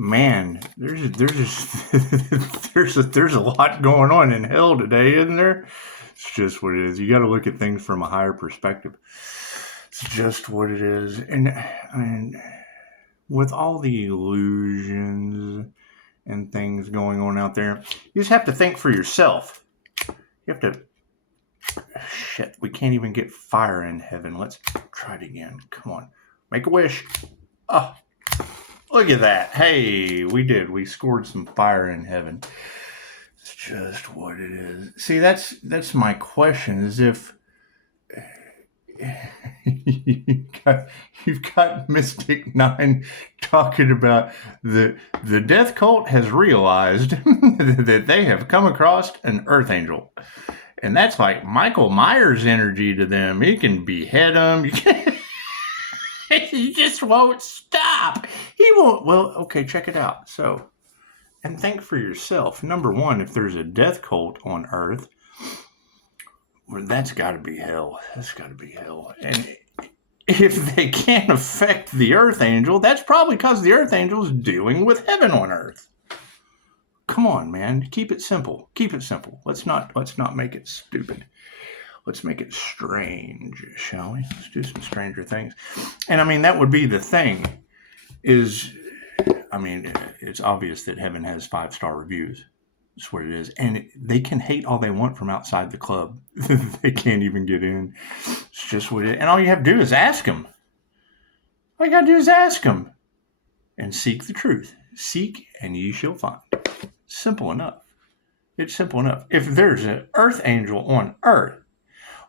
Man, there's a lot going on in hell today, isn't there? It's just what it is. You got to look at things from a higher perspective. It's just what it is. And I mean, with all the illusions and things going on out there, you just have to think for yourself. You have to... Shit, we can't even get fire in heaven. Let's try it again. Come on. Make a wish. Oh, look at that. Hey, we did. We scored some fire in heaven. It's just what it is. See, that's my question, is if you've got Mystic 9 talking about the death cult has realized that they have come across an earth angel. And that's like Michael Myers energy to them. He can behead them. He just won't stop. He won't. Well, okay, check it out. So, and think for yourself. Number one, if there's a death cult on Earth, well, that's got to be hell. That's got to be hell. And if they can't affect the Earth Angel, that's probably because the Earth Angel is dealing with heaven on Earth. Come on, man. Keep it simple. Keep it simple. Let's not make it stupid. Let's make it strange, shall we? Let's do some stranger things. And I mean, that would be the thing is, I mean, it's obvious that heaven has 5-star reviews. That's what it is. And they can hate all they want from outside the club. They can't even get in. It's just what it is. And all you have to do is ask them. All you got to do is ask them. And seek the truth. Seek and ye shall find. Simple enough. It's simple enough. If there's an earth angel on Earth,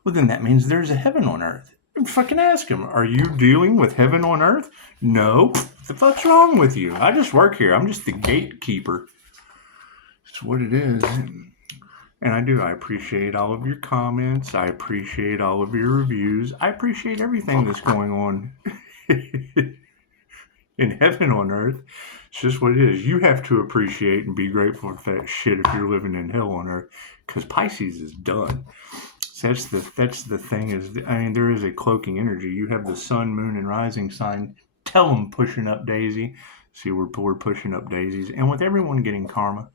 well, then that means there's a heaven on Earth. Fucking ask him, are you dealing with heaven on Earth? No. What the fuck's wrong with you? I just work here. I'm just the gatekeeper. It's what it is. And I appreciate all of your comments. I appreciate all of your reviews. I appreciate everything that's going on in heaven on Earth. It's just what it is. You have to appreciate and be grateful for that shit if you're living in hell on Earth, because Pisces is done. So that's the thing is, I mean, there is a cloaking energy. You have the sun, moon, and rising sign. Tell them pushing up Daisy. See, we're pushing up daisies, and with everyone getting karma.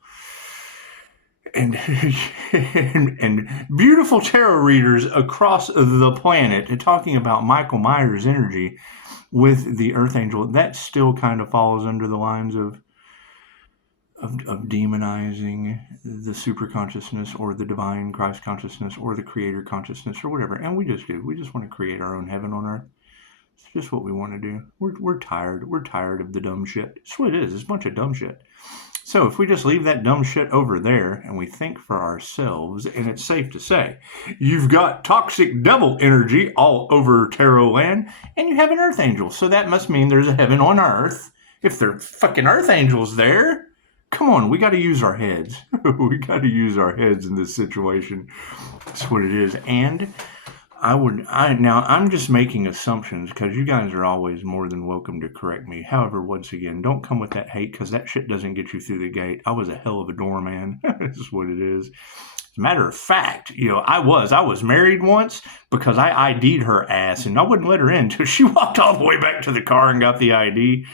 And beautiful tarot readers across the planet talking about Michael Myers energy with the Earth Angel, that still kind of falls under the lines of demonizing the super consciousness or the divine Christ consciousness or the creator consciousness or whatever. And we just do. We just want to create our own heaven on Earth. It's just what we want to do. We're tired. We're tired of the dumb shit. It's what it is. It's a bunch of dumb shit. So if we just leave that dumb shit over there and we think for ourselves, and it's safe to say, you've got toxic devil energy all over tarot land, and you have an earth angel. So that must mean there's a heaven on Earth. If there are fucking earth angels there, come on, we got to use our heads. We got to use our heads in this situation. That's what it is. And now I'm just making assumptions because you guys are always more than welcome to correct me. However, once again, don't come with that hate because that shit doesn't get you through the gate. I was a hell of a doorman. This is what it is. As a matter of fact, I was married once because I ID'd her ass and I wouldn't let her in until she walked all the way back to the car and got the ID.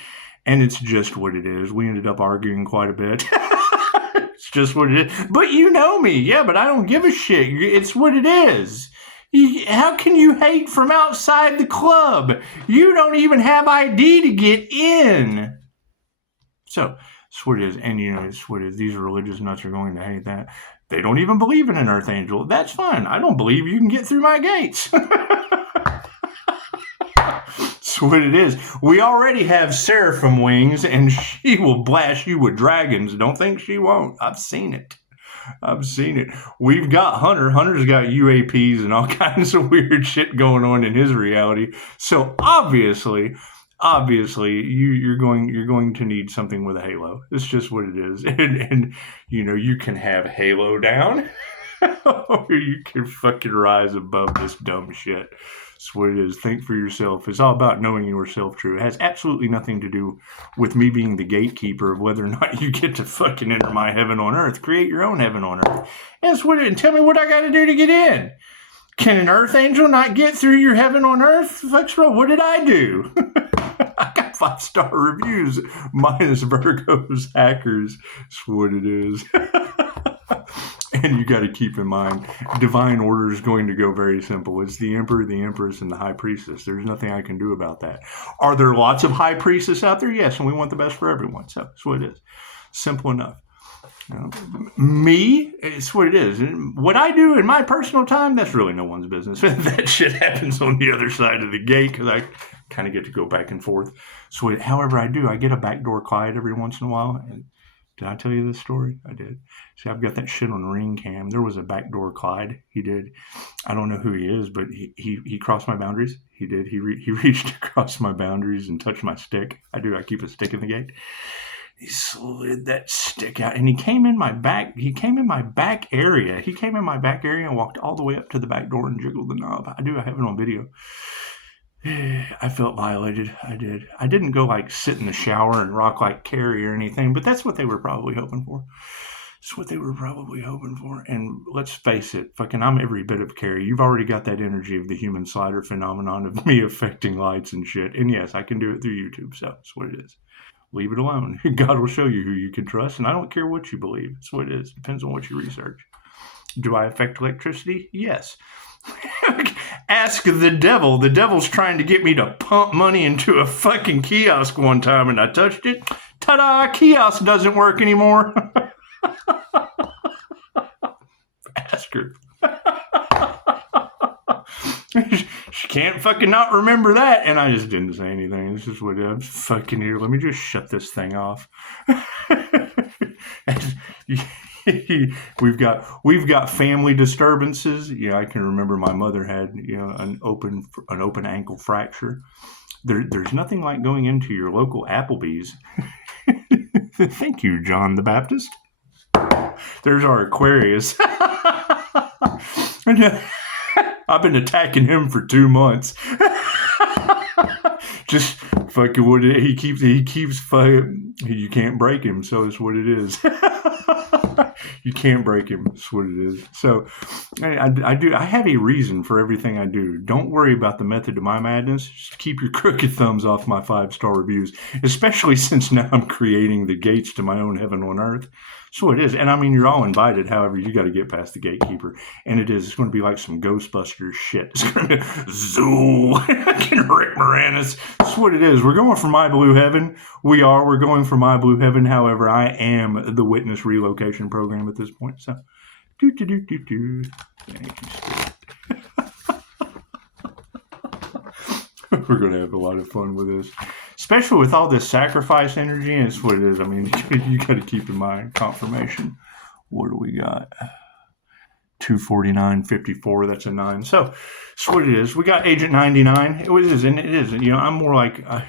And it's just what it is. We ended up arguing quite a bit. It's just what it is. But you know me. Yeah, but I don't give a shit. It's what it is. How can you hate from outside the club? You don't even have ID to get in. So, it's what it is. And, it's what it is. These religious nuts are going to hate that. They don't even believe in an earth angel. That's fine. I don't believe you can get through my gates. That's what it is. We already have seraphim wings, and she will blast you with dragons. Don't think she won't. I've seen it. We've got Hunter. Hunter's got UAPs and all kinds of weird shit going on in his reality. So obviously, you're going to need something with a halo. It's just what it is. And you can have halo down, or you can fucking rise above this dumb shit. That's what it is. Think for yourself. It's all about knowing yourself true. It has absolutely nothing to do with me being the gatekeeper of whether or not you get to fucking enter my heaven on Earth. Create your own heaven on Earth. That's what it is. And tell me what I got to do to get in. Can an earth angel not get through your heaven on Earth? What did I do? I got 5-star reviews, minus Virgos, hackers. That's what it is. And you got to keep in mind, divine order is going to go very simple. It's the Emperor, the Empress, and the High Priestess. There's nothing I can do about that. Are there lots of High Priestess out there? Yes, and we want the best for everyone. So that's what it is. Simple enough. Me, it's what it is. What I do in my personal time, that's really no one's business. That shit happens on the other side of the gate because I kind of get to go back and forth. So however I do, I get a backdoor Clyde every once in a while. And did I tell you this story? I did. See, I've got that shit on ring cam. There was a backdoor Clyde. He did. I don't know who he is, but he crossed my boundaries. He did. He reached across my boundaries and touched my stick. I do. I keep a stick in the gate. He slid that stick out, and he came in my back. He came in my back area. He came in my back area and walked all the way up to the back door and jiggled the knob. I do. I have it on video. I felt violated. I did. I didn't go like sit in the shower and rock like Carrie or anything, but that's what they were probably hoping for. That's what they were probably hoping for. And let's face it, fucking I'm every bit of Carrie. You've already got that energy of the human slider phenomenon of me affecting lights and shit. And yes, I can do it through YouTube. So that's what it is. Leave it alone. God will show you who you can trust, and I don't care what you believe. That's what it is. Depends on what you research. Do I affect electricity? Yes. Ask the devil. The devil's trying to get me to pump money into a fucking kiosk one time, and I touched it. Ta-da! Kiosk doesn't work anymore. Ask her. She can't fucking not remember that. And I just didn't say anything. This is what I'm fucking here. Let me just shut this thing off. We've got family disturbances. Yeah, I can remember my mother had, an open ankle fracture. There's nothing like going into your local Applebee's. Thank you, John the Baptist. There's our Aquarius. I've been attacking him for 2 months. Just fucking what he keeps fucking. You can't break him, so it's what it is. You can't break him. It's what it is. So I have a reason for everything I do. Don't worry about the method to my madness. Just keep your crooked thumbs off my 5-star reviews, especially since now I'm creating the gates to my own heaven on earth. So it is. And I mean, you're all invited. However, you got to get past the gatekeeper. And it's going to be like some Ghostbusters shit. It's going to be Zoo. Rick Moranis. That's what it is. We're going for my blue heaven. We're going for my blue heaven. However, I am the witness relocation program at this point. So, Thank you, We're going to have a lot of fun with this. Especially with all this sacrifice energy, and it's what it is. I mean, you got to keep in mind confirmation. What do we got? 249.54. That's a 9. So that's what it is. We got Agent 99. It is, and it is. I'm more like I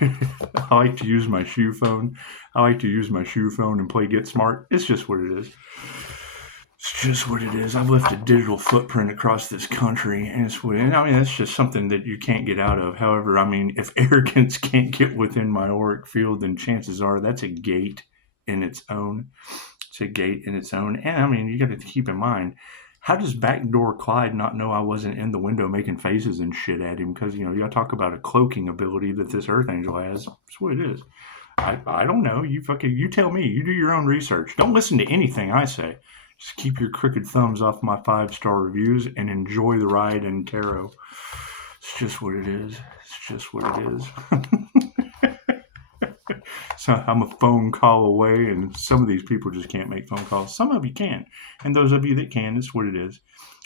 like to use my shoe phone. I like to use my shoe phone and play Get Smart. It's just what it is. It's just what it is. I've left a digital footprint across this country, and that's just something that you can't get out of. However, I mean, if arrogance can't get within my auric field, then chances are that's a gate in its own. It's a gate in its own. And I mean, you got to keep in mind, how does backdoor Clyde not know I wasn't in the window making faces and shit at him? Because, you got to talk about a cloaking ability that this Earth Angel has. That's what it is. I don't know. You tell me. You do your own research. Don't listen to anything I say. Just keep your crooked thumbs off my 5-star reviews and enjoy the ride in tarot. It's just what it is. It's just what it is. So I'm a phone call away, and some of these people just can't make phone calls. Some of you can, and those of you that can, it's what it is.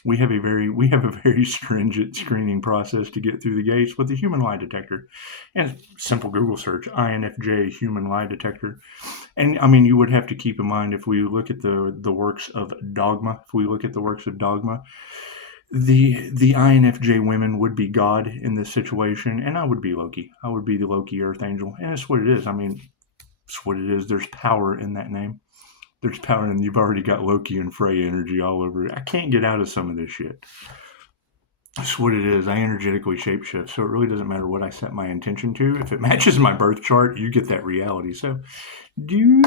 We have a very stringent screening process to get through the gates with the human lie detector, and simple Google search INFJ human lie detector. And I mean, you would have to keep in mind, if we look at the works of dogma, the INFJ women would be God in this situation, and I would be Loki. I would be the Loki Earth Angel, and it's what it is. I mean, it's what it is. There's power in that name. There's power, and you've already got Loki and Frey energy all over it. I can't get out of some of this shit. That's what it is. I energetically shapeshift, so it really doesn't matter what I set my intention to. If it matches my birth chart, you get that reality. So, do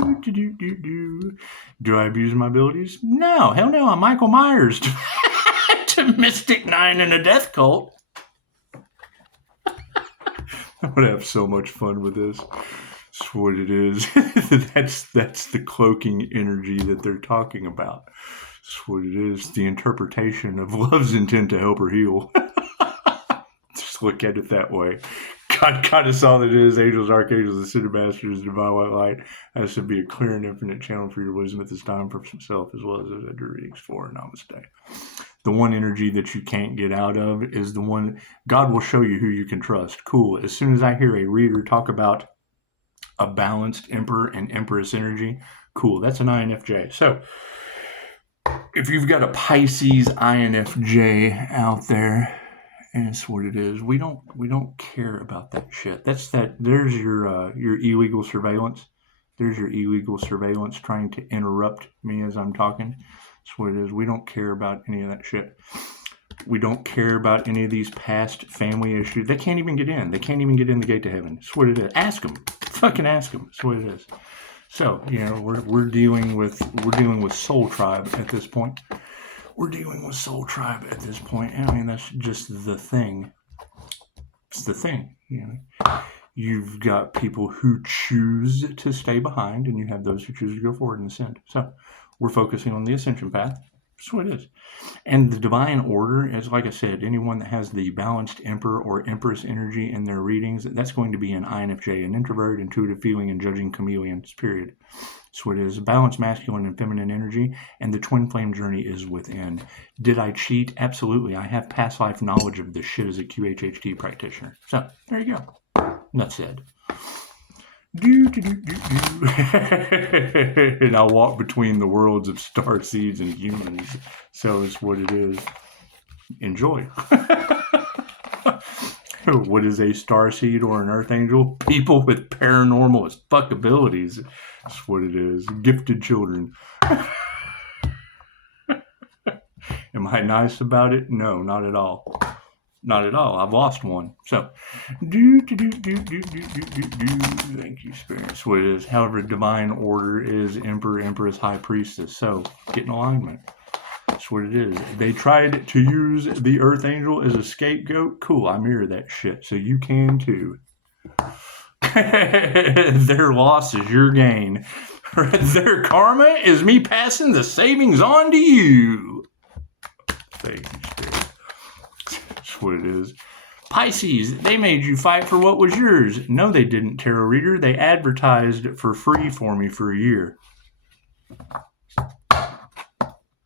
I abuse my abilities? No, hell no. I'm Michael Myers to Mystic 9 and a death cult. I'm gonna have so much fun with this. That's what it is. That's the cloaking energy that they're talking about. That's what it is. The interpretation of love's intent to help her heal. Just look at it that way. God is all that is. Angels, archangels, ascended masters, divine white light. Has to be a clear and infinite channel for your wisdom at this time for himself, as well as I do readings for. Namaste. The one energy that you can't get out of is the one God will show you who you can trust. Cool. As soon as I hear a reader talk about a balanced Emperor and Empress energy, cool. That's an INFJ. So if you've got a Pisces INFJ out there, and it's what it is. We don't care about that shit. There's your illegal surveillance. There's your illegal surveillance trying to interrupt me as I'm talking. That's what it is. We don't care about any of that shit. We don't care about any of these past family issues. They can't even get in. They can't even get in the gate to heaven. That's what it is. Ask them. Fucking ask them. That's what it is. So, we're dealing with Soul Tribe at this point. We're dealing with Soul Tribe at this point. I mean, that's just the thing. It's the thing. You've got people who choose to stay behind, and you have those who choose to go forward and ascend. So we're focusing on the ascension path. That's what it is. And the divine order is, like I said, anyone that has the balanced Emperor or Empress energy in their readings, that's going to be an INFJ, an introverted, intuitive, feeling, and judging chameleon, period. So it is balanced masculine and feminine energy, and the twin flame journey is within. Did I cheat? Absolutely. I have past life knowledge of this shit as a QHHT practitioner. So there you go. Enough said. And I walk between the worlds of star seeds and humans. So it's what it is. Enjoy. What is a star seed or an earth angel? People with paranormal as fuck abilities. That's what it is. Gifted children. Am I nice about it? No, not at all. Not at all. I've lost one. So, thank you, Spirit. That's what it is. However, divine order is Emperor, Empress, High Priestess. So, get in alignment. That's what it is. They tried to use the Earth Angel as a scapegoat. Cool, I mirror that shit. So you can too. Their loss is your gain. Their karma is me passing the savings on to you. Thank you, Spirit. That's what it is. Pisces, they made you fight for what was yours. No, they didn't, tarot reader. They advertised for free for me for a year.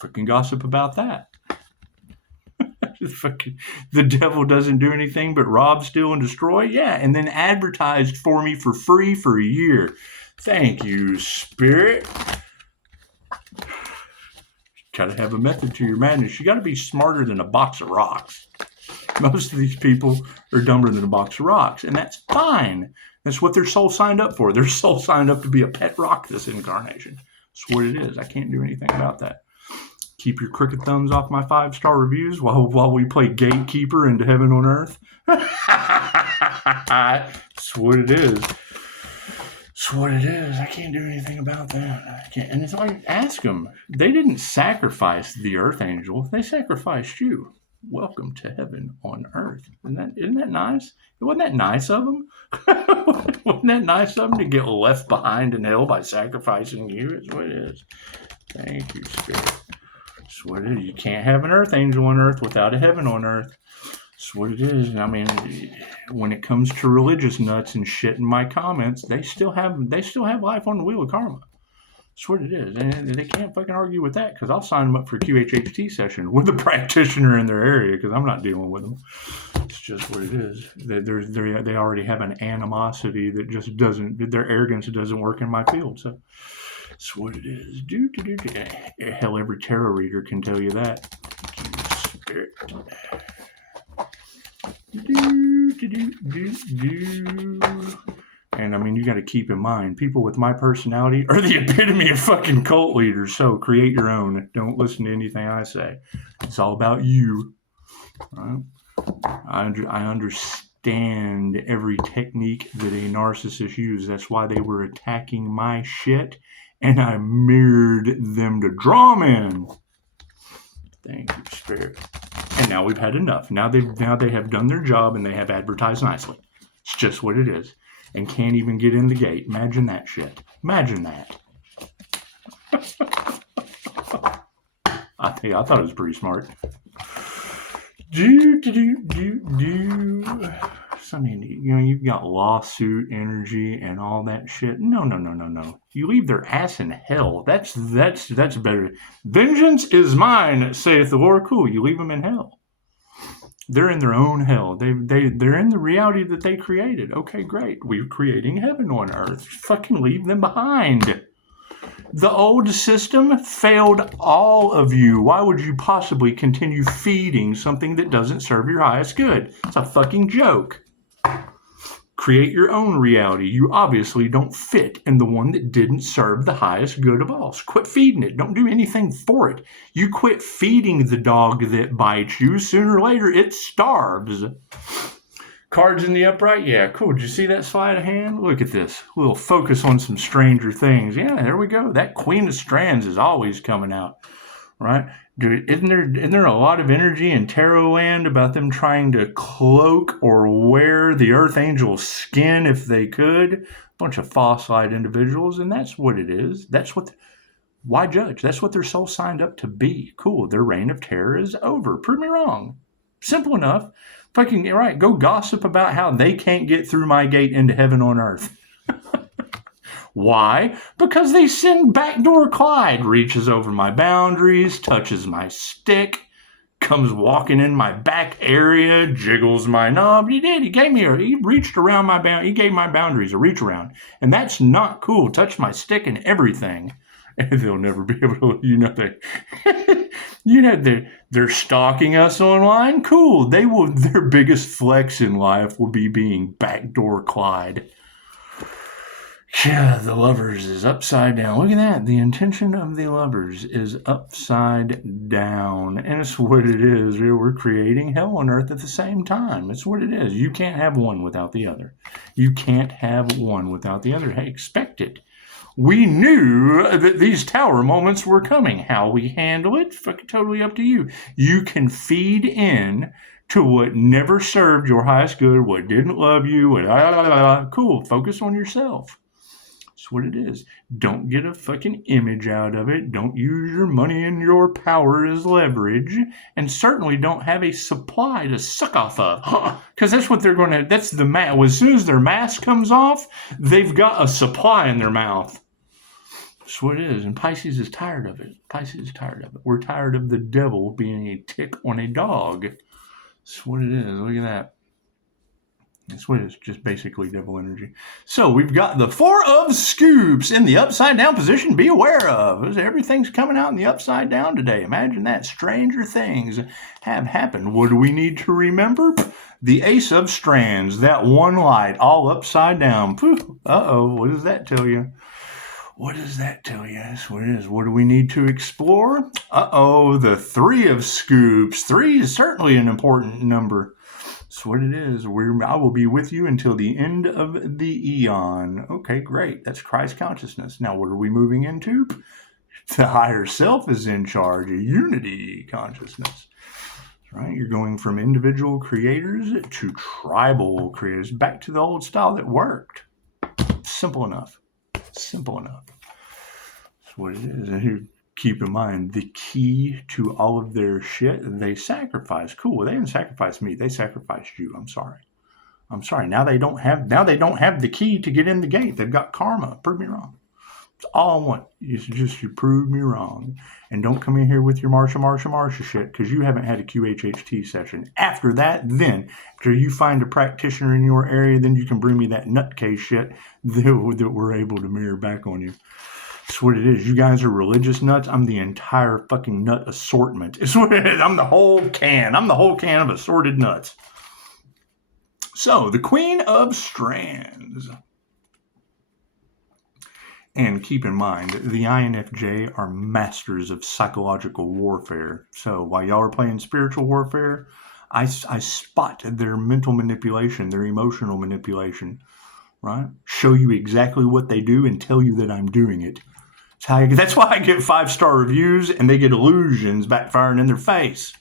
Fucking gossip about that. The devil doesn't do anything but rob, steal, and destroy. Yeah, and then advertised for me for free for a year. Thank you, Spirit. Gotta have a method to your madness. You gotta be smarter than a box of rocks. Most of these people are dumber than a box of rocks, and that's fine. That's what their soul signed up for. Their soul signed up to be a pet rock this incarnation. That's what it is. I can't do anything about that. Keep your crooked thumbs off my 5-star reviews while we play gatekeeper into heaven on earth. That's what it is. That's what it is. I can't do anything about that. I can't. And it's like, ask them. They didn't sacrifice the earth angel. They sacrificed you. Welcome to heaven on earth. Isn't that nice? Wasn't that nice of them? Wasn't that nice of them to get left behind in hell by sacrificing you? That's what it is. Thank you, Spirit. That's what it is. You can't have an earth angel on earth without a heaven on earth. That's what it is. I mean, when it comes to religious nuts and shit in my comments, they still have life on the wheel of karma. That's what it is. And they can't fucking argue with that, because I'll sign them up for a QHHT session with a practitioner in their area, because I'm not dealing with them. It's just what it is. They already have an animosity that just doesn't, their arrogance doesn't work in my field. So that's what it is. Hell, every tarot reader can tell you that. Spirit. And I mean, you got to keep in mind, people with my personality are the epitome of fucking cult leaders. So create your own. Don't listen to anything I say. It's all about you. Right? I understand every technique that a narcissist uses. That's why they were attacking my shit, and I mirrored them to draw them in. Thank you, Spirit. And now we've had enough. Now they have done their job, and they have advertised nicely. It's just what it is. And can't even get in the gate. Imagine that shit. Imagine that. I thought it was pretty smart. I mean, you've got lawsuit energy and all that shit. No. You leave their ass in hell. That's better. Vengeance is mine, saith the Lord. Cool. You leave them in hell. They're in their own hell. They're in the reality that they created. Okay, great. We're creating heaven on earth. Fucking leave them behind. The old system failed all of you. Why would you possibly continue feeding something that doesn't serve your highest good? It's a fucking joke. Create your own reality. You obviously don't fit in the one that didn't serve the highest good of all. So quit feeding it. Don't do anything for it. You quit feeding the dog that bites you. Sooner or later, it starves. Cards in the upright? Yeah, cool. Did you see that sleight of hand? Look at this. A little focus on some Stranger Things. Yeah, there we go. That Queen of Strands is always coming out, right? Dude, isn't there a lot of energy in Tarot land about them trying to cloak or wear the Earth Angel's skin if they could? A bunch of false-eyed individuals, and that's what it is. Why judge? That's what their soul signed up to be. Cool. Their reign of terror is over. Prove me wrong. Simple enough. Fucking right. Go gossip about how they can't get through my gate into heaven on earth. Why? Because they send backdoor Clyde, reaches over my boundaries, touches my stick, comes walking in my back area, jiggles my knob. He did. He reached around my bound. He gave my boundaries a reach around. And that's not cool. Touch my stick and everything. And they'll never be able to, they're stalking us online. Cool. Their biggest flex in life will be being backdoor Clyde. Yeah, the Lovers is upside down. Look at that. The intention of the Lovers is upside down. And it's what it is. We're creating hell on earth at the same time. It's what it is. You can't have one without the other. You can't have one without the other. Hey, expect it. We knew that these tower moments were coming. How we handle it, fucking totally up to you. You can feed in to what never served your highest good, what didn't love you, cool. Focus on yourself. That's what it is. Don't get a fucking image out of it. Don't use your money and your power as leverage. And certainly don't have a supply to suck off of. Because that's what they're going to, that's the mask. As soon as their mask comes off, they've got a supply in their mouth. That's what it is. And Pisces is tired of it. Pisces is tired of it. We're tired of the devil being a tick on a dog. That's what it is. Look at that. That's what it is, just basically devil energy. So we've got the Four of Scoops in the upside down position. Be aware of. Everything's coming out in the upside down today. Imagine that. Stranger things have happened. What do we need to remember? The Ace of Strands, that one light, all upside down. Uh-oh, what does that tell you? What does that tell you? That's what it is. What do we need to explore? Uh-oh, the Three of Scoops. 3 is certainly an important number. That's what it is. I will be with you until the end of the eon. Okay, great. That's Christ consciousness. Now, what are we moving into? The higher self is in charge. A unity consciousness. Right? You're going from individual creators to tribal creators. Back to the old style that worked. Simple enough. Simple enough. That's what it is. And here, keep in mind, the key to all of their shit, they sacrifice. Cool. They didn't sacrifice me. They sacrificed you. I'm sorry. Now they don't have the key to get in the gate. They've got karma. Prove me wrong. It's all I want. You prove me wrong. And don't come in here with your Marsha shit, because you haven't had a QHHT session. After that, then, after you find a practitioner in your area, then you can bring me that nutcase shit that we're able to mirror back on you. That's what it is. You guys are religious nuts. I'm the entire fucking nut assortment. It's what it is. I'm the whole can. I'm the whole can of assorted nuts. So, the Queen of Strands. And keep in mind, the INFJ are masters of psychological warfare. So, while y'all are playing spiritual warfare, I spot their mental manipulation, their emotional manipulation, right? Show you exactly what they do and tell you that I'm doing it. That's why I get 5-star reviews and they get illusions backfiring in their face.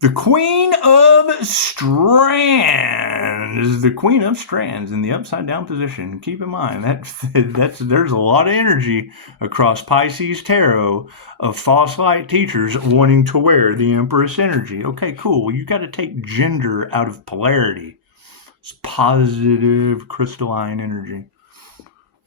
The Queen of Strands. The Queen of Strands in the upside down position. Keep in mind there's a lot of energy across Pisces tarot of false light teachers wanting to wear the Empress energy. Okay, cool. Well, you got to take gender out of polarity. It's positive crystalline energy,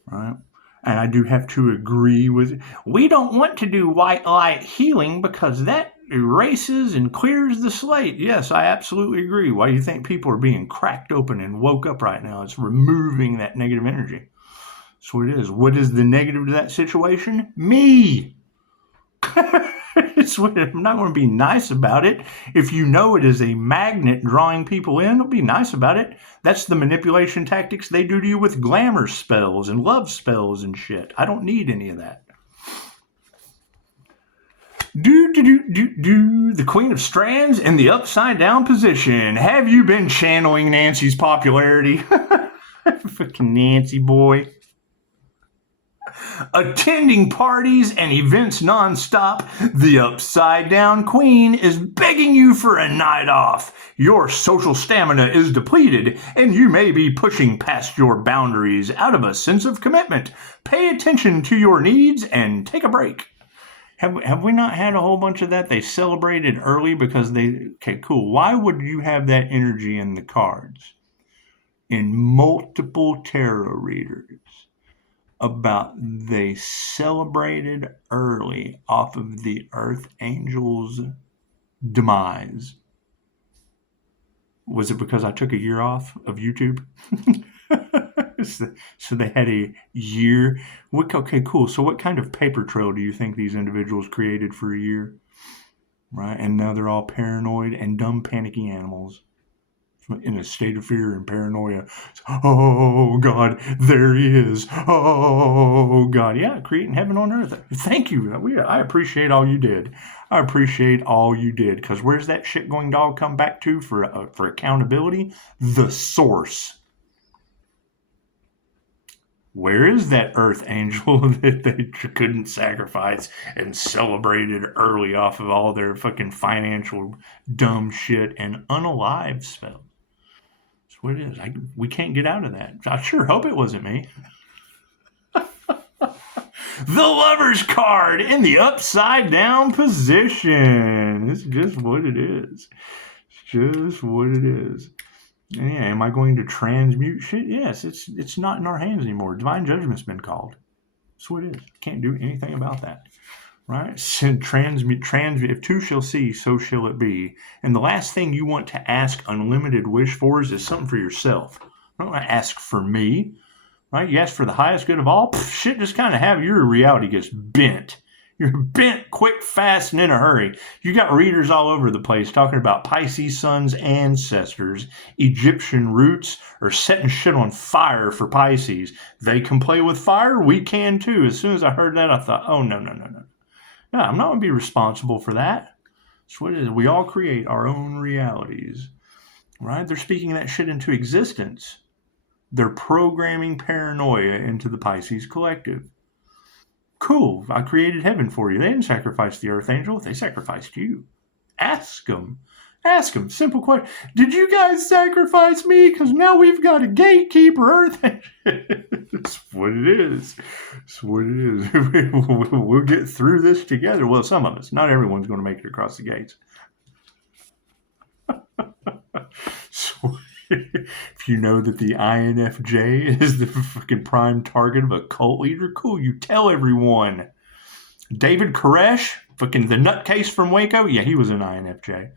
right? And I do have to agree with, we don't want to do white light healing because that erases and clears the slate. Yes, I absolutely agree. Why do you think people are being cracked open and woke up right now? It's removing that negative energy. That's what it is. What is the negative to that situation? Me. I'm not going to be nice about it. If you know it is a magnet drawing people in, don't be nice about it. That's the manipulation tactics they do to you with glamour spells and love spells and shit. I don't need any of that. The Queen of Strands in the upside down position. Have you been channeling Nancy's popularity? Fucking Nancy boy. Attending parties and events nonstop, the upside down queen is begging you for a night off. Your social stamina is depleted and you may be pushing past your boundaries out of a sense of commitment. Pay attention to your needs and take a break. Have we not had a whole bunch of that? They celebrated early because okay, cool. Why would you have that energy in the cards? In multiple tarot readers. About they celebrated early off of the Earth Angel's demise. Was it because I took a year off of YouTube? So they had a year. Okay, cool. So what kind of paper trail do you think these individuals created for a year? Right? And now they're all paranoid and dumb, panicky animals. In a state of fear and paranoia. Oh, God, there he is. Oh, God. Yeah, creating heaven on earth. Thank you. I appreciate all you did. I appreciate all you did. Because where's that shit-going dog come back to for accountability? The source. Where is that earth angel that they couldn't sacrifice and celebrated early off of all their fucking financial dumb shit and unalive spells? What it is. We can't get out of that. I sure hope it wasn't me. The Lover's card in the upside down position. It's just what it is. It's just what it is. Yeah, am I going to transmute shit? Yes, it's not in our hands anymore. Divine judgment's been called. That's what it is. Can't do anything about that. Right? Transmute. If two shall see, so shall it be. And the last thing you want to ask unlimited wish for is something for yourself. I don't want to ask for me. Right? You ask for the highest good of all. Shit, just kind of have your reality gets bent. You're bent quick, fast, and in a hurry. You got readers all over the place talking about Pisces sun's ancestors, Egyptian roots, or setting shit on fire for Pisces. They can play with fire. We can too. As soon as I heard that, I thought, oh, no. No, I'm not going to be responsible for that. That's what it is. We all create our own realities, right? They're speaking that shit into existence. They're programming paranoia into the Pisces collective. Cool. I created heaven for you. They didn't sacrifice the Earth Angel. They sacrificed you. Ask them. Ask them. Simple question. Did you guys sacrifice me? Because now we've got a gatekeeper, Earth Angel. That's what it is. That's what it is. We'll get through this together. Well, some of us. Not everyone's going to make it across the gates. So, if you know that the INFJ is the fucking prime target of a cult leader, cool. You tell everyone. David Koresh, fucking the nutcase from Waco, yeah, he was an INFJ.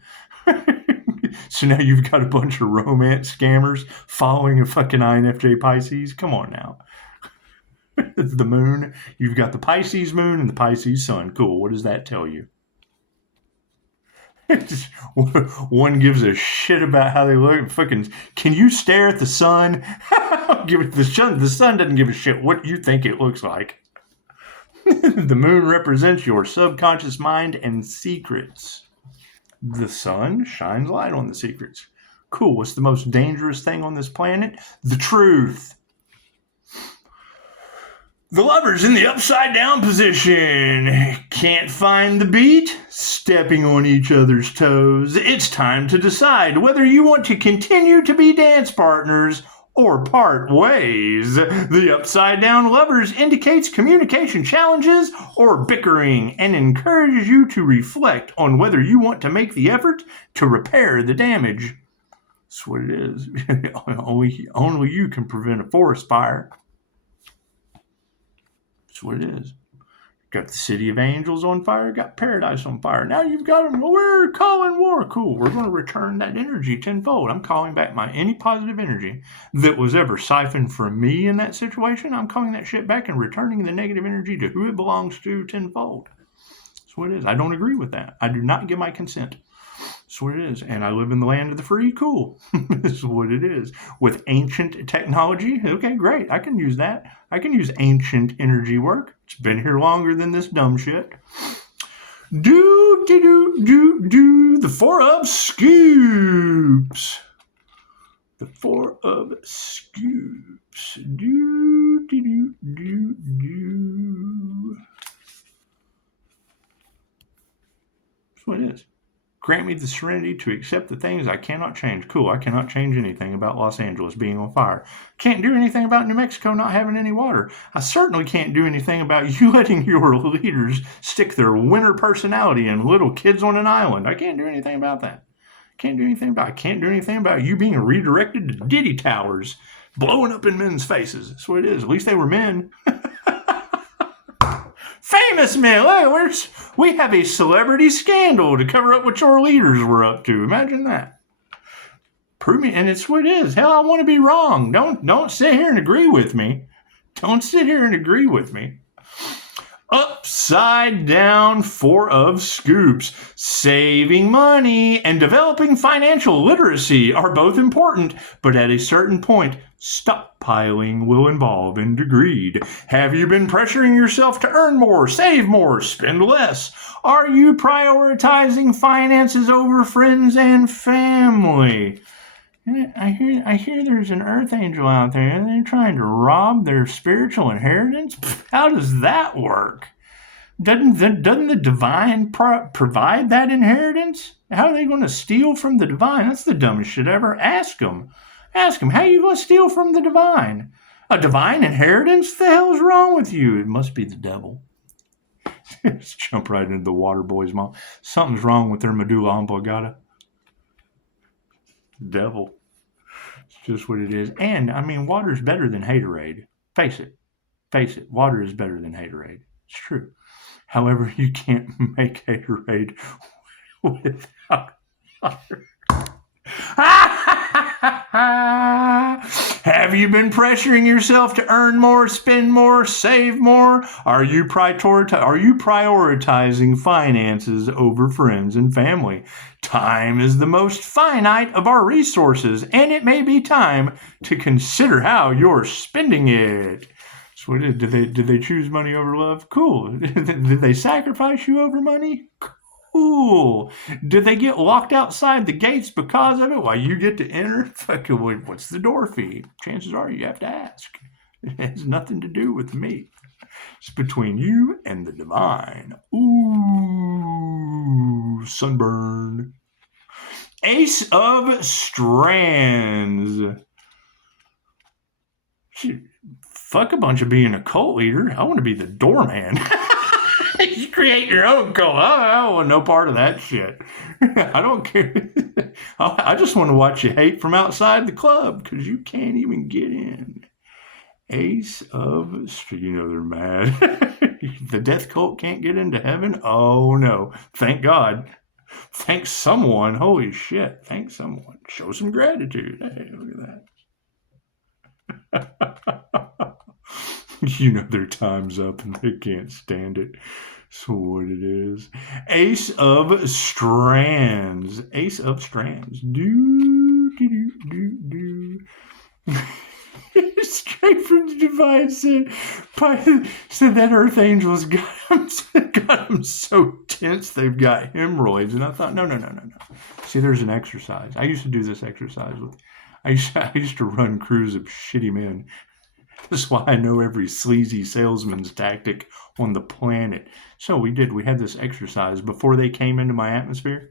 So now you've got a bunch of romance scammers following a fucking INFJ Pisces. Come on now. It's the moon. You've got the Pisces moon and the Pisces sun. Cool. What does that tell you? One gives a shit about how they look. Fucking, can you stare at the sun? The sun doesn't give a shit what you think it looks like. The moon represents your subconscious mind and secrets. The sun shines light on the secrets. Cool. What's the most dangerous thing on this planet? The truth. The Lovers in the upside down position. Can't find the beat? Stepping on each other's toes. It's time to decide whether you want to continue to be dance partners or part ways. The upside down Lovers indicates communication challenges or bickering and encourages you to reflect on whether you want to make the effort to repair the damage. That's what it is. only you can prevent a forest fire. That's what it is. Got the city of angels on fire, got paradise on fire. Now you've got them. We're calling war. Cool. We're going to return that energy tenfold. I'm calling back any positive energy that was ever siphoned from me in that situation. I'm calling that shit back and returning the negative energy to who it belongs to tenfold. That's what it is. I don't agree with that. I do not give my consent. That's what it is. And I live in the land of the free. Cool. This is what it is. With ancient technology. Okay, great. I can use that. I can use ancient energy work. It's been here longer than this dumb shit. The Four of Scoops. The Four of Scoops. That's what it is. Grant me the serenity to accept the things I cannot change. Cool, I cannot change anything about Los Angeles being on fire. Can't do anything about New Mexico not having any water. I certainly can't do anything about you letting your leaders stick their winter personality in little kids on an island. I can't do anything about that. I can't do anything about you being redirected to Diddy Towers, blowing up in men's faces. That's what it is. At least they were men. Famous men. Look, we have a celebrity scandal to cover up what your leaders were up to. Imagine that. Prove me, and it's what it is. Hell, I want to be wrong. Don't sit here and agree with me. Don't sit here and agree with me. Upside down Four of Scoops. Saving money and developing financial literacy are both important, but at a certain point, stockpiling will involve into greed. Have you been pressuring yourself to earn more, save more, spend less? Are you prioritizing finances over friends and family? I hear there's an earth angel out there and they're trying to rob their spiritual inheritance. How does that work? Doesn't the divine provide that inheritance? How are they going to steal from the divine? That's the dumbest shit ever. Ask them, how are you going to steal from the divine? A divine inheritance? What the hell's wrong with you? It must be the devil. Just jump right into the water boy's mom. Something's wrong with their medulla oblongata. Devil. It's just what it is. And, I mean, water's better than haterade. Face it. Water is better than haterade. It's true. However, you can't make haterade without water. Have you been pressuring yourself to earn more, spend more, save more? Are you prioritizing finances over friends and family? Time is the most finite of our resources, and it may be time to consider how you're spending it. So what did they choose money over love? Cool. Did they sacrifice you over money? Cool. Did they get locked outside the gates because of it while you get to enter? Fucking, what's the door fee? Chances are you have to ask. It has nothing to do with me. It's between you and the divine. Ooh, sunburn. Ace of Strands. Fuck a bunch of being a cult leader. I want to be the doorman. You create your own cult. I don't want no part of that shit. I don't care. I just want to watch you hate from outside the club because you can't even get in. Ace of Strands. You know they're mad. The death cult can't get into heaven? Oh, no. Thank God. Thank someone. Holy shit. Thank someone. Show some gratitude. Hey, look at that. You know their time's up and they can't stand it. So what it is. Ace of Strands. Ace of Strands. Straight from the divine said that earth angel's got him so tense they've got hemorrhoids. And I thought, no. See, there's an exercise. I used to do this exercise with I used to run crews of shitty men. That's why I know every sleazy salesman's tactic on the planet. So we had this exercise before they came into my atmosphere.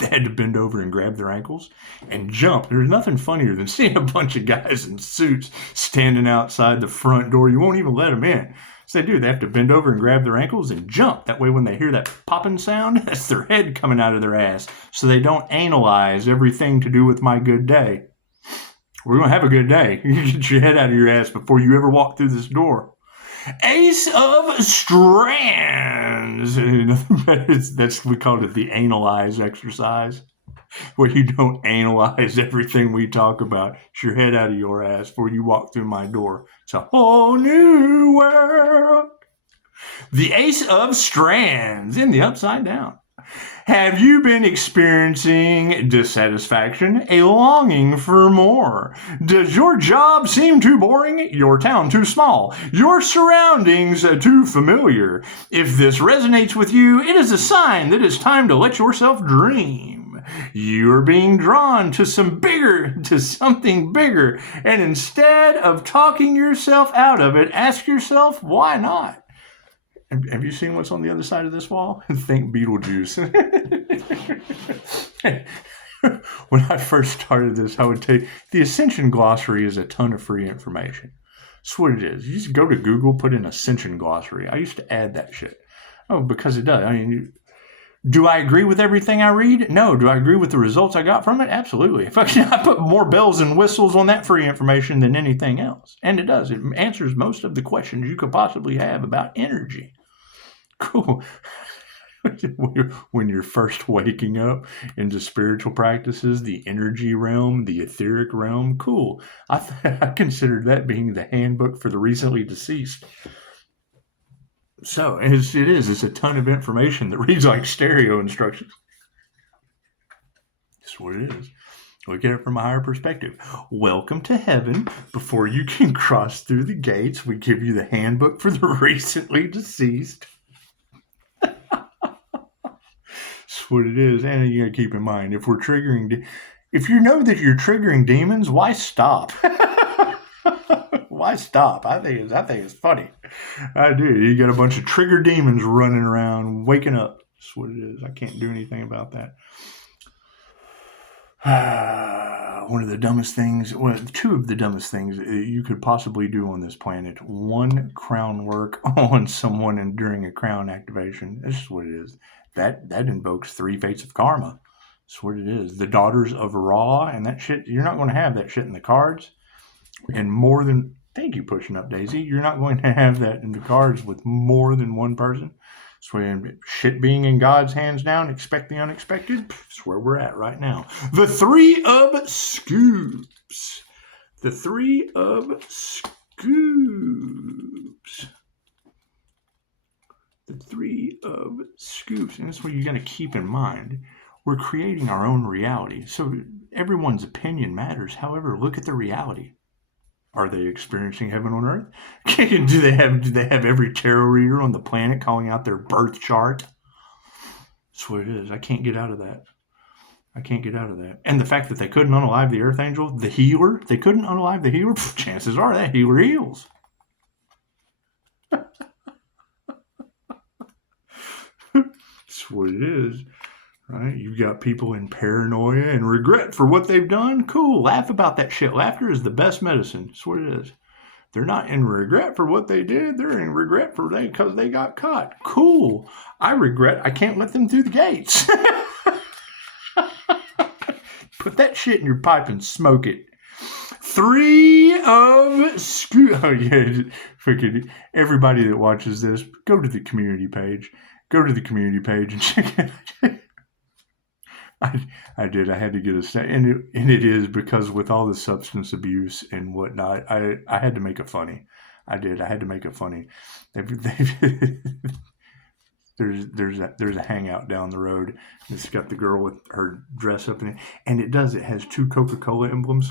They had to bend over and grab their ankles and jump. There's nothing funnier than seeing a bunch of guys in suits standing outside the front door. You won't even let them in. So they have to bend over and grab their ankles and jump. That way when they hear that popping sound, that's their head coming out of their ass. So they don't analyze everything to do with my good day. We're going to have a good day. You get your head out of your ass before you ever walk through this door. Ace of Strands. We called it the analyze exercise, where you don't analyze everything we talk about. It's your head out of your ass before you walk through my door. It's a whole new world. The Ace of Strands in the upside down. Have you been experiencing dissatisfaction, a longing for more? Does your job seem too boring? Your town too small? Your surroundings too familiar? If this resonates with you, it is a sign that it's time to let yourself dream. You're being drawn to something bigger, and instead of talking yourself out of it, ask yourself, why not? Have you seen what's on the other side of this wall? Think Beetlejuice. When I first started this, I would tell you, the Ascension Glossary is a ton of free information. That's what it is. You just go to Google, put in Ascension Glossary. I used to add that shit. Oh, because it does. I mean, do I agree with everything I read? No. Do I agree with the results I got from it? Absolutely. I put more bells and whistles on that free information than anything else. And it does. It answers most of the questions you could possibly have about energy. Cool. When you're first waking up into spiritual practices, the energy realm, the etheric realm, cool. I considered that being the handbook for the recently deceased. So it's a ton of information that reads like stereo instructions. That's what it is. Look at it from a higher perspective. Welcome to heaven. Before you can cross through the gates, we give you the handbook for the recently deceased. That's what it is. And you gotta keep in mind, if you know that you're triggering demons, why stop? Why stop? I think it's funny. I do. You got a bunch of trigger demons running around, waking up. That's what it is. I can't do anything about that. One of the dumbest things, two of the dumbest things you could possibly do on this planet. One, crown work on someone and during a crown activation. That's just what it is. That invokes 3 fates of karma. That's what it is. The daughters of Ra and that shit, you're not going to have that shit in the cards. And more than, thank you, pushing up, Daisy. You're not going to have that in the cards with more than one person. So shit being in God's hands now and expect the unexpected, that's where we're at right now. The 3 of Scoops. The 3 of Scoops. The 3 of Scoops. And that's what you got to keep in mind. We're creating our own reality. So everyone's opinion matters. However, look at the reality. Are they experiencing heaven on earth? Do they have every tarot reader on the planet calling out their birth chart? That's what it is. I can't get out of that. And the fact that they couldn't unalive the Archangel, the healer, they couldn't unalive the healer, chances are that healer heals. That's what it is. Right? You've got people in paranoia and regret for what they've done. Cool. Laugh about that shit. Laughter is the best medicine. That's what it is. They're not in regret for what they did. They're in regret because they got caught. Cool. I regret I can't let them through the gates. Put that shit in your pipe and smoke it. 3 of Scoops. Oh, yeah. Freaking everybody that watches this, go to the community page. Go to the community page and check it out. I did. I had to get a set, and it is because with all the substance abuse and whatnot, I had to make it funny. I did. I had to make it funny. There's a hangout down the road. It's got the girl with her dress up in it, and it has 2 Coca-Cola emblems.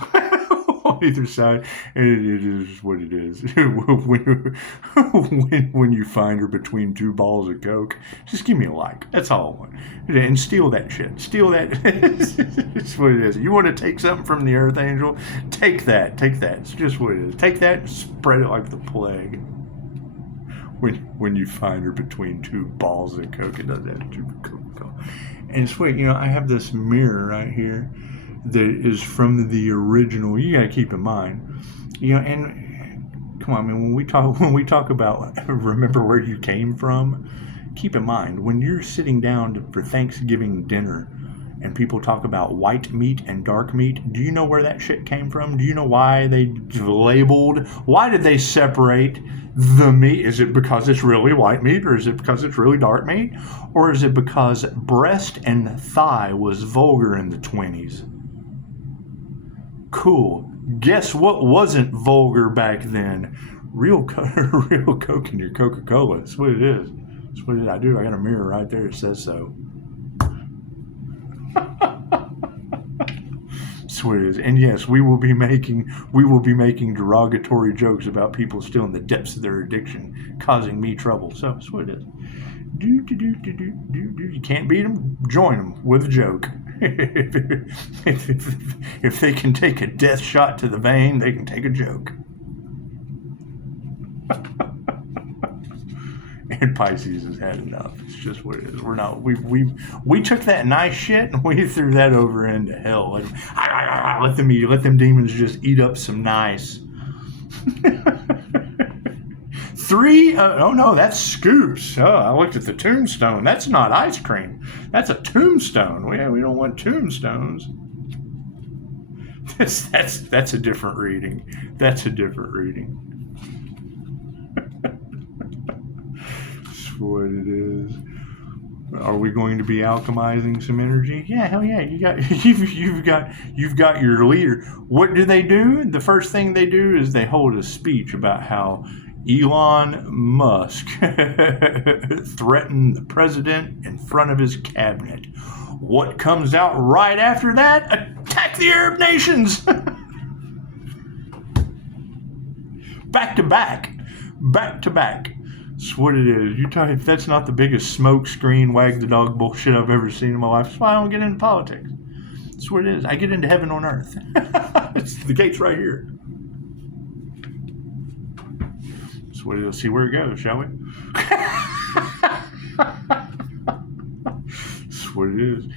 on either side, and it is what it is. when you find her between two balls of coke, just give me a like. That's all I want. And steal that shit. Steal that. It's what it is. You want to take something from the Earth Angel? Take that. Take that. It's just what it is. Take that and spread it like the plague. When you find her between two balls of coke, it does that. Two Coca-Cola. And it's weird, I have this mirror right here that is from the original. You gotta keep in mind, and come on, when we talk about remember where you came from, keep in mind when you're sitting down for Thanksgiving dinner and people talk about white meat and dark meat, do you know where that shit came from? Do you know why they labeled? Why did they separate the meat? Is it because it's really white meat, or is it because it's really dark meat? Or is it because breast and thigh was vulgar in the 20s? Cool. Guess what wasn't vulgar back then? Real Coke in your Coca-Cola. That's what it is. That's what I do. I got a mirror right there. It says so. That's what it is. And yes, we will be making derogatory jokes about people still in the depths of their addiction, causing me trouble. So that's what it is. You can't beat them, join them with a joke. If they can take a death shot to the vein, they can take a joke. And Pisces has had enough. It's just what it is. We took that nice shit and we threw that over into hell. Let them demons just eat up some nice. 3, oh no, that's scoops. Oh, I looked at the tombstone. That's not ice cream. That's a tombstone. We don't want tombstones. That's a different reading. That's a different reading. That's what it is. Are we going to be alchemizing some energy? Yeah, hell yeah. You've got your leader. What do? The first thing they do is they hold a speech about how Elon Musk threatened the president in front of his cabinet. What comes out right after that? Attack the Arab nations! Back to back. Back to back. That's what it is. If that's not the biggest smoke screen, wag the dog bullshit I've ever seen in my life. That's why I don't get into politics. That's what it is. I get into heaven on earth. It's the gate's right here. We'll see where it goes, shall we? That's what it is.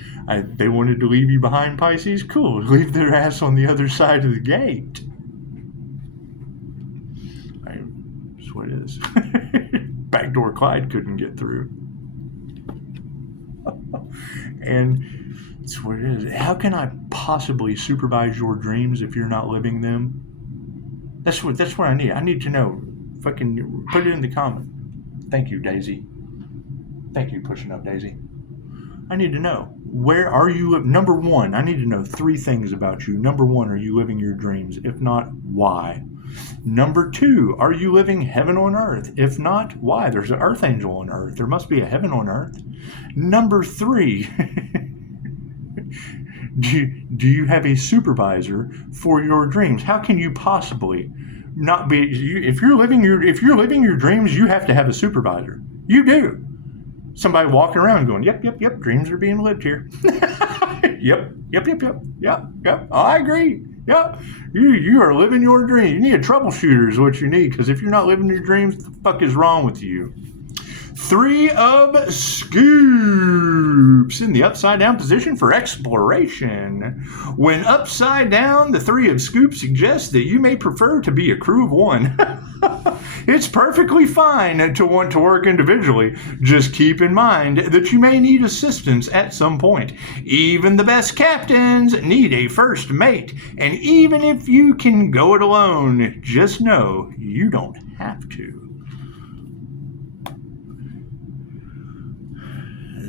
They wanted to leave you behind, Pisces? Cool. Leave their ass on the other side of the gate. That's what it is. Backdoor Clyde couldn't get through. And that's what it is. How can I possibly supervise your dreams if you're not living them? That's what I need. I need to know. Fucking put it in the comment. Thank you, Daisy. Thank you, pushing up, Daisy. I need to know. Where are you? Number 1, I need to know 3 things about you. Number 1, are you living your dreams? If not, why? Number 2, are you living heaven on earth? If not, why? There's an earth angel on earth. There must be a heaven on earth. Number 3, do you have a supervisor for your dreams? How can you possibly not be? If you're living your dreams, you have to have a supervisor. You do. Somebody walking around going, yep, dreams are being lived here. Yep. Oh, I agree. Yep. You are living your dream. You need a troubleshooter is what you need, because if you're not living your dreams, what the fuck is wrong with you? 3 of scoops in the upside down position for exploration. When upside down, the 3 of scoops suggests that you may prefer to be a crew of 1. It's perfectly fine to want to work individually. Just keep in mind that you may need assistance at some point. Even the best captains need a first mate. And even if you can go it alone, just know you don't have to.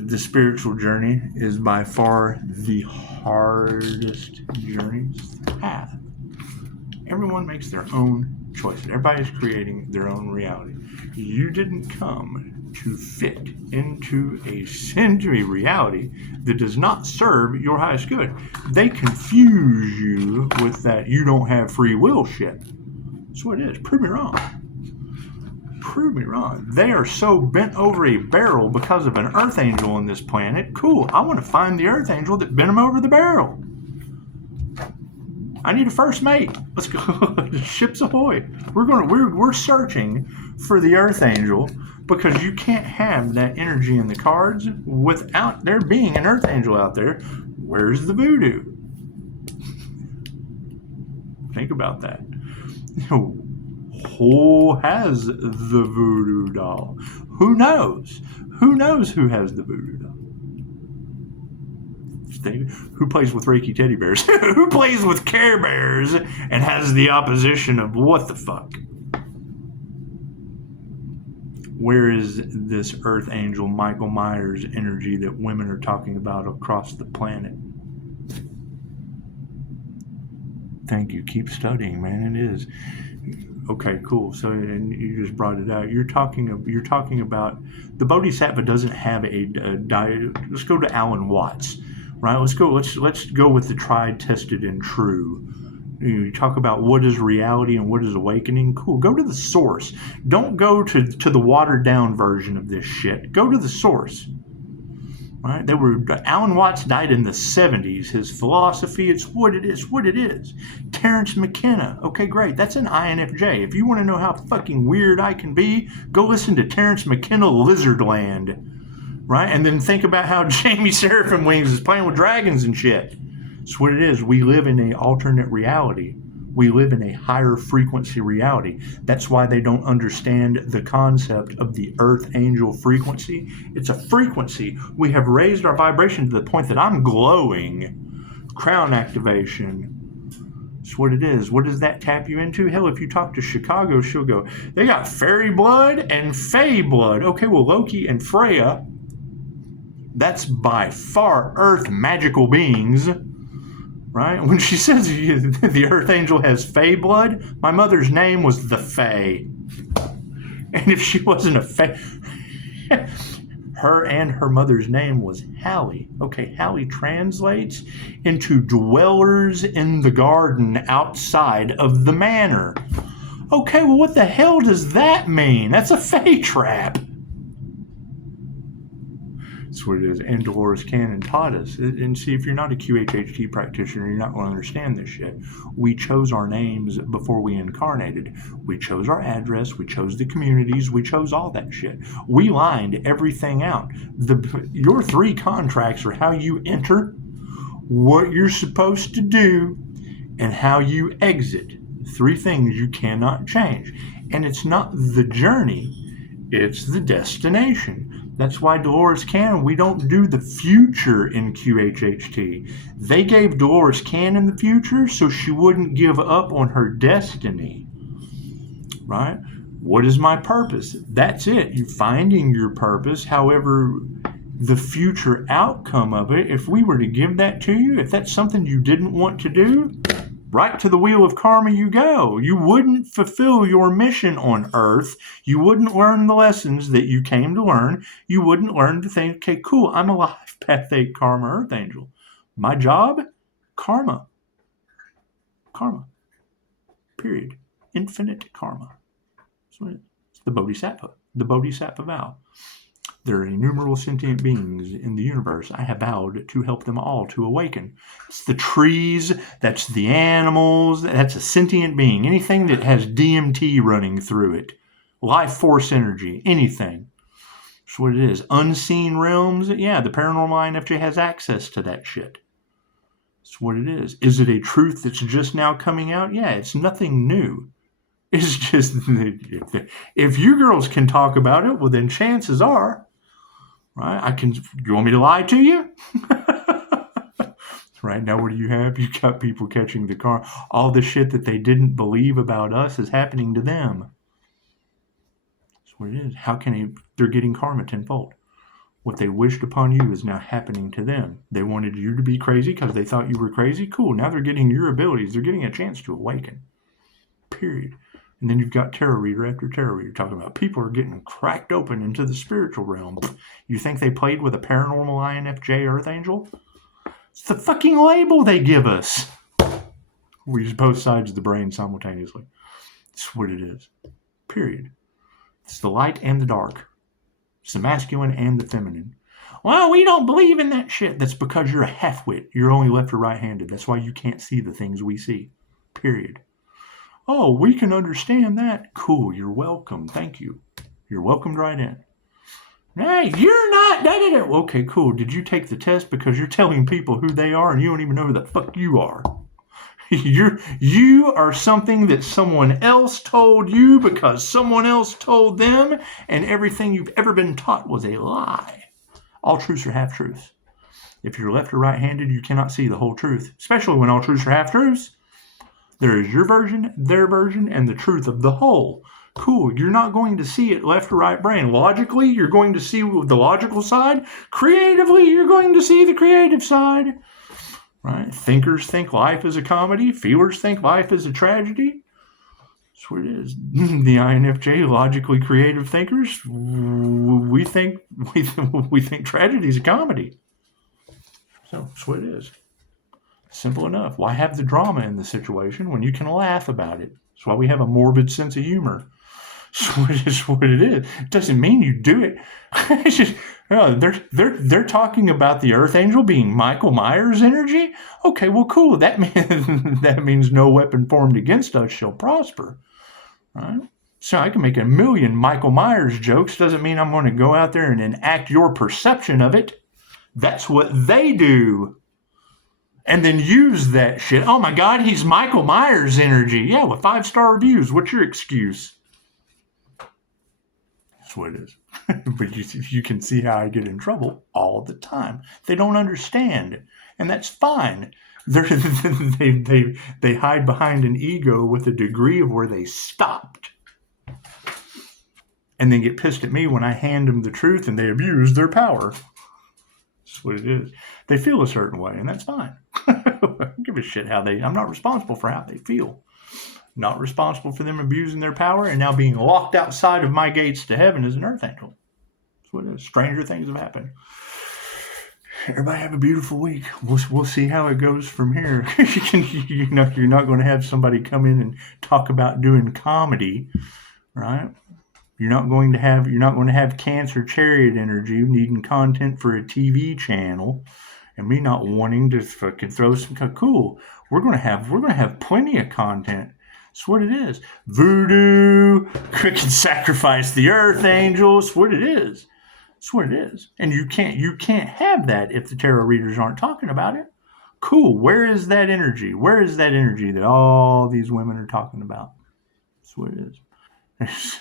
The spiritual journey is by far the hardest journey to have. Everyone makes their own choices. Everybody's creating their own reality. You didn't come to fit into a reality that does not serve your highest good. They confuse you with that you don't have free will shit. That's what it is. Prove me wrong. Prove me wrong. They are so bent over a barrel because of an earth angel on this planet. Cool. I want to find the earth angel that bent him over the barrel. I need a first mate. Let's go. Ships ahoy. We're searching for the earth angel because you can't have that energy in the cards without there being an earth angel out there. Where's the voodoo? Think about that. Who has the voodoo doll? Who knows? Who knows who has the voodoo doll? Who plays with Reiki teddy bears? Who plays with Care Bears and has the opposition of what the fuck? Where is this earth angel Michael Myers energy that women are talking about across the planet? Thank you. Keep studying, man. It is. Okay, cool. So, and you just brought it out. You're talking about the Bodhisattva doesn't have a diet. Let's go to Alan Watts. Right, let's go with the tried, tested, and true. You talk about what is reality and what is awakening. Cool. Go to the source. Don't go to the watered down version of this shit. Go to the source. Right? Alan Watts died in the 70s. His philosophy, it's what it is, what it is. Terence McKenna. Okay, great. That's an INFJ. If you want to know how fucking weird I can be, go listen to Terence McKenna, Lizardland. Right? And then think about how Jamie Seraphim Wings is playing with dragons and shit. That's what it is. We live in an alternate reality. We live in a higher frequency reality. That's why they don't understand the concept of the earth angel frequency. It's a frequency. We have raised our vibration to the point that I'm glowing. Crown activation. That's what it is. What does that tap you into? Hell, if you talk to Chicago, she'll go, they got fairy blood and fae blood. Okay, well, Loki and Freya, that's by far earth magical beings, right? When she says the earth angel has fae blood, my mother's name was the Fae. And if she wasn't a Fae, her and her mother's name was Hallie. Okay, Hallie translates into dwellers in the garden outside of the manor. Okay, well, what the hell does that mean? That's a Fae trap. That's what it is. And Dolores Cannon taught us. And see, if you're not a QHHT practitioner, you're not going to understand this shit. We chose our names before we incarnated. We chose our address. We chose the communities. We chose all that shit. We lined everything out. Your 3 contracts are how you enter, what you're supposed to do, and how you exit. 3 things you cannot change. And it's not the journey, it's the destination. That's why Dolores Cannon, we don't do the future in QHHT. They gave Dolores Cannon the future so she wouldn't give up on her destiny. Right? What is my purpose? That's it. You're finding your purpose. However, the future outcome of it, if we were to give that to you, if that's something you didn't want to do, right to the wheel of karma you go. You wouldn't fulfill your mission on Earth. You wouldn't learn the lessons that you came to learn. You wouldn't learn to think, okay, cool, I'm a life path 8 karma earth angel. My job? Karma. Karma. Period. Infinite karma. It's the Bodhisattva. The Bodhisattva vow. There are innumerable sentient beings in the universe. I have vowed to help them all to awaken. It's the trees, that's the animals, that's a sentient being. Anything that has DMT running through it. Life force energy, anything. That's what it is. Unseen realms, yeah, the paranormal INFJ has access to that shit. That's what it is. Is it a truth that's just now coming out? Yeah, it's nothing new. It's just, if you girls can talk about it, well then chances are, right? You want me to lie to you? Right now, what do you have? You got people catching the car. All the shit that they didn't believe about us is happening to them. That's what it is. They're getting karma tenfold. What they wished upon you is now happening to them. They wanted you to be crazy because they thought you were crazy. Cool. Now they're getting your abilities. They're getting a chance to awaken. Period. And then you've got tarot reader after tarot reader talking about people are getting cracked open into the spiritual realm. You think they played with a paranormal INFJ Earth Angel? It's the fucking label they give us. We use both sides of the brain simultaneously. That's what it is. Period. It's the light and the dark. It's the masculine and the feminine. Well, we don't believe in that shit. That's because you're a half-wit. You're only left or right-handed. That's why you can't see the things we see. Period. Oh, we can understand that. Cool. You're welcome. Thank you. You're welcomed right in. Hey, you're not. Okay, cool. Did you take the test because you're telling people who they are and you don't even know who the fuck you are? You are something that someone else told you because someone else told them, and everything you've ever been taught was a lie. All truths are half-truths. If you're left or right-handed, you cannot see the whole truth, especially when all truths are half-truths. There is your version, their version, and the truth of the whole. Cool. You're not going to see it left or right brain. Logically, you're going to see the logical side. Creatively, you're going to see the creative side. Right? Thinkers think life is a comedy. Feelers think life is a tragedy. That's what it is. The INFJ, logically creative thinkers, we think tragedy is a comedy. So that's what it is. Simple enough. Why have the drama in the situation when you can laugh about it? That's why we have a morbid sense of humor. It's what it is. It doesn't mean you do it. It's just, they're talking about the Earth Angel being Michael Myers energy. Okay, well, cool. That means no weapon formed against us shall prosper. Right? So I can make a million Michael Myers jokes. Doesn't mean I'm going to go out there and enact your perception of it. That's what they do. And then use that shit. Oh my God, he's Michael Myers energy. Yeah, with 5-star reviews. What's your excuse? That's what it is. But you can see how I get in trouble all the time. They don't understand. And that's fine. They hide behind an ego with a degree of where they stopped. And then get pissed at me when I hand them the truth and they abuse their power. That's what it is. They feel a certain way, and that's fine. I don't give a shit I'm not responsible for how they feel. Not responsible for them abusing their power and now being locked outside of my gates to heaven as an Earth Angel. That's what it is. Stranger things have happened. Everybody have a beautiful week. We'll see how it goes from here. You're not going to have somebody come in and talk about doing comedy, right? You're not going to have Cancer Chariot energy needing content for a TV channel, and me not wanting to fucking throw some cool. We're gonna have plenty of content. That's what it is. Voodoo, cricket sacrifice the Earth Angel. That's what it is. That's what it is. And you can't have that if the tarot readers aren't talking about it. Cool. Where is that energy? Where is that energy that all these women are talking about? That's what it is.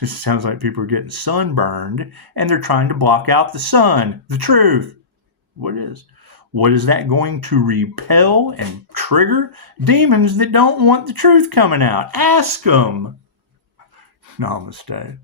It sounds like people are getting sunburned and they're trying to block out the sun. The truth. What is? What is that going to repel and trigger? Demons that don't want the truth coming out. Ask them. Namaste.